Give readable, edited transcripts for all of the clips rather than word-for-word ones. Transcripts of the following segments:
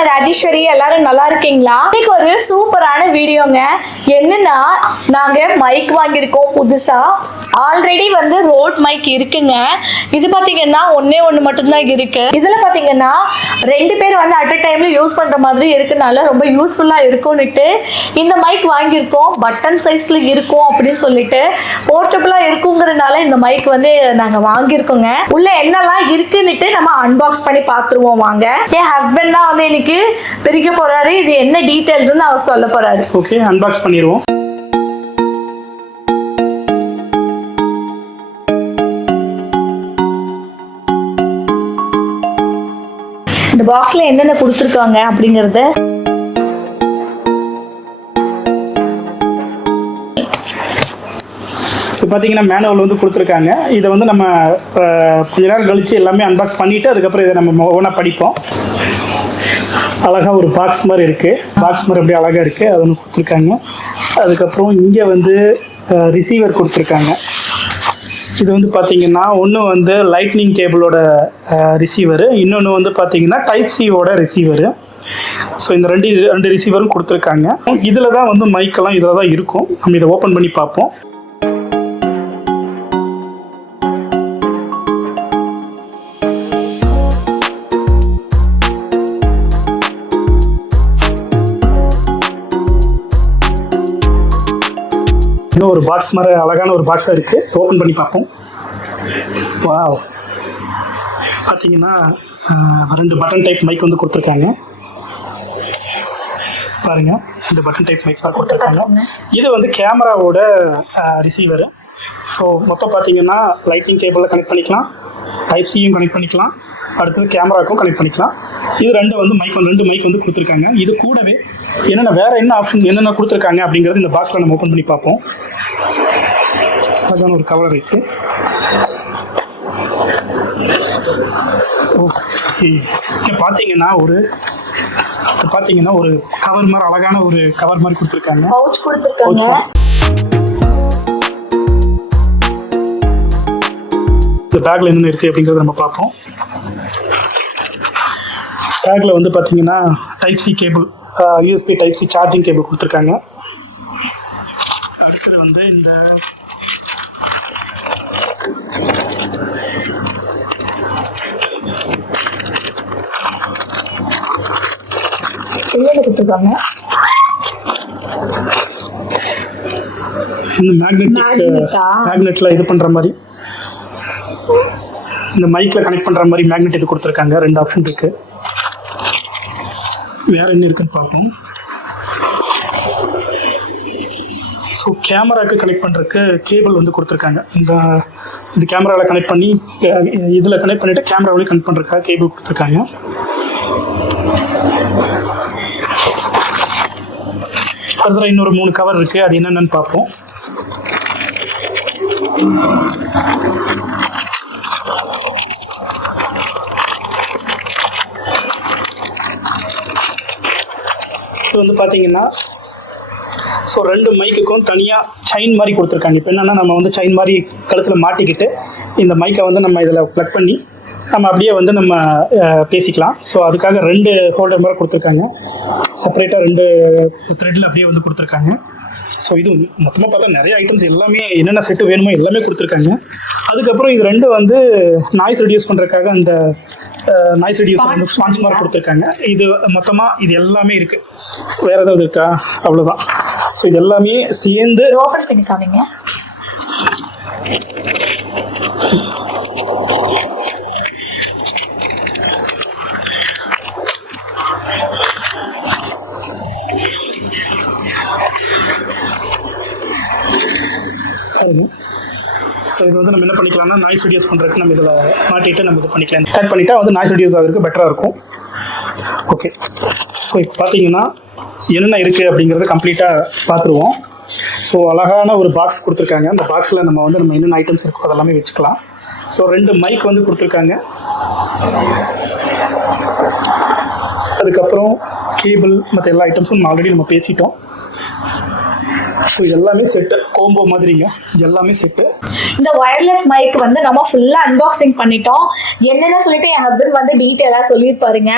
நான் ராஜேஸ்வரி. எல்லாரும் நல்லா இருக்கீங்களா? இன்னைக்கு ஒரு சூப்பரான வீடியோங்க. என்னன்னா நாங்க மைக் வாங்கியிருக்கோம் புதுசா. ஆல்ரெடி வந்து ரோட் மைக் இருக்குங்க. இது பாத்தீங்கன்னா ஒண்ணு மட்டும்தான் இருக்கு. இதுல பாத்தீங்கன்னா 2 பேர் வந்து அட் அ டைம்ல யூஸ் பண்ற மாதிரி இருக்கனால ரொம்ப யூஸ்ஃபுல்லா இருக்கும்னுட்டு இந்த மைக் வாங்கியிருக்கோம். பட்டன் சைஸ்ல இருக்கும் அப்படின்னு சொல்லிட்டு போர்ட்டபிளா இருக்குங்கிறதுனால இந்த மைக் வந்து நாங்க வாங்கியிருக்கோங்க. உள்ள என்னெல்லாம் இருக்குன்னுட்டு நம்ம அன்பாக்ஸ் பண்ணி பார்த்துருவோம் வாங்க. என் ஹஸ்பண்ட் தான் வந்து இன்னைக்கு பிரிக்க போறாரு. இது என்ன டீடைல்ஸ்னு அவர் சொல்ல போறாரு. ஓகே, அன்பாக்ஸ் பண்ணிடுவோம். இந்த பாக்ஸ்ல என்னென்ன கொடுத்துருக்காங்க அப்படிங்கறத இப்போ பார்த்தீங்கன்னா மேனுவல் வந்து கொடுத்துருக்காங்க. இதை வந்து நம்ம கொஞ்ச நேரம் கழித்து எல்லாமே அன்பாக்ஸ் பண்ணிவிட்டு அதுக்கப்புறம் இதை நம்ம ஒவ்வொன்றா படிப்போம். அழகாக ஒரு பாக்ஸ் மாதிரி இருக்குது. பாக்ஸ் மாதிரி அப்படியே அழகாக இருக்குது. அது ஒன்று கொடுத்துருக்காங்க. அதுக்கப்புறம் இங்கே வந்து ரிசீவர் கொடுத்துருக்காங்க. இது வந்து பார்த்தீங்கன்னா ஒன்று வந்து லைட்னிங் கேபிளோட ரிசீவரு, இன்னொன்று வந்து பார்த்தீங்கன்னா டைப் சியோட ரிசீவரு. ஸோ இந்த ரெண்டு ரிசீவரும் கொடுத்துருக்காங்க. இதில் தான் வந்து மைக்கெல்லாம் இதில் தான் இருக்கும். நம்ம இதை ஓப்பன் பண்ணி பார்ப்போம். இன்னும் ஒரு பாக்ஸ் மாதிரி அழகான ஒரு பாக்ஸாக இருக்குது. ஓப்பன் பண்ணி பார்ப்போம். வாவ், பார்த்தீங்கன்னா 2 பட்டன் டைப் மைக் வந்து கொடுத்துருக்காங்க. பாருங்க, 2 பட்டன் டைப் மைக் தான் கொடுத்துருக்காங்க. இது வந்து கேமராவோட ரிசீவரு. ஸோ மொத்தம் பார்த்தீங்கன்னா லைட்னிங் கேபிளில் கனெக்ட் பண்ணிக்கலாம், டைப் சியும் கனெக்ட் பண்ணிக்கலாம், அடுத்தது கேமராவுக்கும் கனெக்ட் பண்ணிக்கலாம். இது ரெண்டு மைக் வந்து கொடுத்துருக்காங்க. இது கூடவே வேறு என்ன ஆப்ஷன் என்னென்ன கொடுத்துருக்காங்க அப்படிங்கிறது இந்த பாக்ஸில் நம்ம ஓப்பன் பண்ணி பார்ப்போம். அதான ஒரு கவர் இருக்குது. ஓகே, இங்கே பார்த்தீங்கன்னா ஒரு கவர் மாதிரி அழகான ஒரு கவர் மாதிரி கொடுத்துருக்காங்க. இந்த பேக்கில் என்னென்ன இருக்குது அப்படிங்கிறத நம்ம பார்ப்போம். பேக்கில் வந்து பார்த்தீங்கன்னா type C cable, USB type C charging cable கொடுத்துருக்காங்க. அடுத்தது வந்து இந்த மேக்னெட்ல இது பண்ற மாதிரி, இந்த மைக்ல கனெக்ட் பண்ற மாதிரி மேக்னெட் இது கொடுத்துருக்காங்க. 2 ஆப்ஷன் இருக்கு. வேற என்ன இருக்குன்னு பார்ப்போம். ஸோ கேமராவுக்கு கனெக்ட் பண்ணுறதுக்கு கேபிள் வந்து கொடுத்துருக்காங்க. இந்த கேமராவில் கனெக்ட் பண்ணி இதில் கனெக்ட் பண்ணிவிட்டு கேமராவிலையும் கனெக்ட் பண்ணுறதுக்காக கேபிள் கொடுத்துருக்காங்க. அடுத்தது இன்னொரு 3 கவர் இருக்குது. அது என்னென்னு பார்ப்போம். இது வந்து பார்த்தீங்கன்னா 2 மைக்குக்கும் தனியாக செயின் மாதிரி கொடுத்துருக்காங்க. இப்போ என்னென்னா நம்ம வந்து செயின் மாதிரி கழுத்தில் மாட்டிக்கிட்டு இந்த மைக்கை வந்து நம்ம இதில் ப்ளக் பண்ணி நம்ம அப்படியே வந்து நம்ம பேசிக்கலாம். ஸோ அதுக்காக 2 ஹோல்டர் மாதிரி கொடுத்துருக்காங்க. செப்பரேட்டாக 2 த்ரெட்டில் அப்படியே வந்து கொடுத்துருக்காங்க. ஸோ இது மொத்தமாக பார்த்தா நிறைய ஐட்டம்ஸ் எல்லாமே என்னென்ன செட்டு வேணுமோ எல்லாமே கொடுத்துருக்காங்க. அதுக்கப்புறம் இது 2 வந்து நாய்ஸ் ரெடியூஸ் பண்ணுறதுக்காக அந்த நாய்ஸ் ரெடியூஸ் வந்து ஸ்பான்ச் மாதிரி கொடுத்துருக்காங்க. இது மொத்தமாக இது எல்லாமே இருக்குது. வேறு ஏதாவது இருக்கா? அவ்வளோதான். ஸோ இது எல்லாமே சேர்ந்து ஓப்பன் பண்ணி காமிங்க. ஸோ இது வந்து நம்ம என்ன பண்ணிக்கலாம்னா நாய்ஸ் ரெடியூஸ் பண்ணுறதுக்கு நம்ம இதில் மாட்டிட்டு நம்ம இது பண்ணிக்கலாம். கட் பண்ணிட்டா வந்து நாய்ஸ் ரெடியூஸ் ஆகிறதுக்கு பெட்டராக இருக்கும். ஓகே, ஸோ இப்போ பார்த்தீங்கன்னா என்னென்ன இருக்குது அப்படிங்கிறத கம்ப்ளீட்டாக பார்த்துருவோம். ஸோ அழகான ஒரு பாக்ஸ் கொடுத்துருக்காங்க. அந்த பாக்ஸில் நம்ம என்னென்ன ஐட்டம்ஸ் இருக்கோ அதெல்லாமே வச்சுக்கலாம். ஸோ 2 மைக் வந்து கொடுத்துருக்காங்க. அதுக்கப்புறம் கேபிள் மற்ற எல்லா ஐட்டம்ஸும் ஆல்ரெடி நம்ம பேசிட்டோம். ஸோ இது எல்லாமே செட்டு கோம்போ மாதிரிங்க. எல்லாமே செட்டு. இந்த வயர்லெஸ் மைக் வந்து நம்ம ஃபுல்லா அன்பாக்சிங் பண்ணிட்டோம். என்னென்ன சொல்லிட்டு என் ஹஸ்பண்ட் வந்து டீட்டெயிலாக சொல்லியிருப்பாருங்க.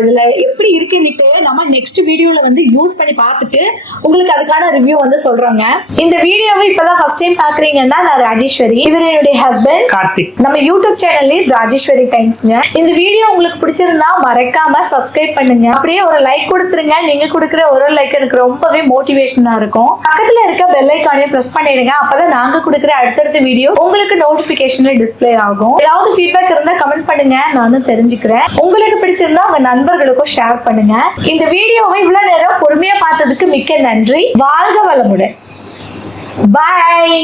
இதுல எப்படி இருக்குன்னுட்டு நம்ம நெக்ஸ்ட் வீடியோல வந்து யூஸ் பண்ணி பார்த்துட்டு உங்களுக்கு அதுக்கான ரிவ்யூ வந்து சொல்றோங்க. இந்த வீடியோவை இப்பதான் ஃபர்ஸ்ட் டைம் பாக்குறீங்கன்னா நான் ராஜேஸ்வரி, இவர் என்னுடைய ஹஸ்பண்ட் கார்த்திக். நம்ம யூடியூப் சேனல்ல ராஜேஸ்வரி டைம்ஸ்ங்க. இந்த வீடியோ உங்களுக்கு பிடிச்சிருந்தா மறக்காம சப்ஸ்கிரைப் பண்ணுங்க. அப்படியே ஒரு லைக் கொடுத்துருங்க. நீங்க கொடுக்குற ஒரு லைக் எனக்கு ரொம்பவே மோட்டிவேஷனா இருக்கும். பக்கத்துல இருக்க பெல் ஐகானையும் பிரஸ் பண்ணிடுங்க. அப்பதான் நாங்க கொடுக்குற அடுத்தடுத்த வீடியோ உங்களுக்கு நோட்டிபிகேஷன்ல டிஸ்ப்ளே ஆகும். ஏதாவது ஃபீட்பேக் இருந்தா கமெண்ட் பண்ணுங்க, நானும் தெரிஞ்சுக்கிறேன். உங்களுக்கு பிடிச்சிருந்தா உங்க நண்பர்களுக்கும் ஷேர் பண்ணுங்க. இந்த வீடியோவை இவ்வளவு நேரம் பொறுமையா பார்த்ததுக்கு மிக்க நன்றி. வாழ்க வளமுடன். பாய்.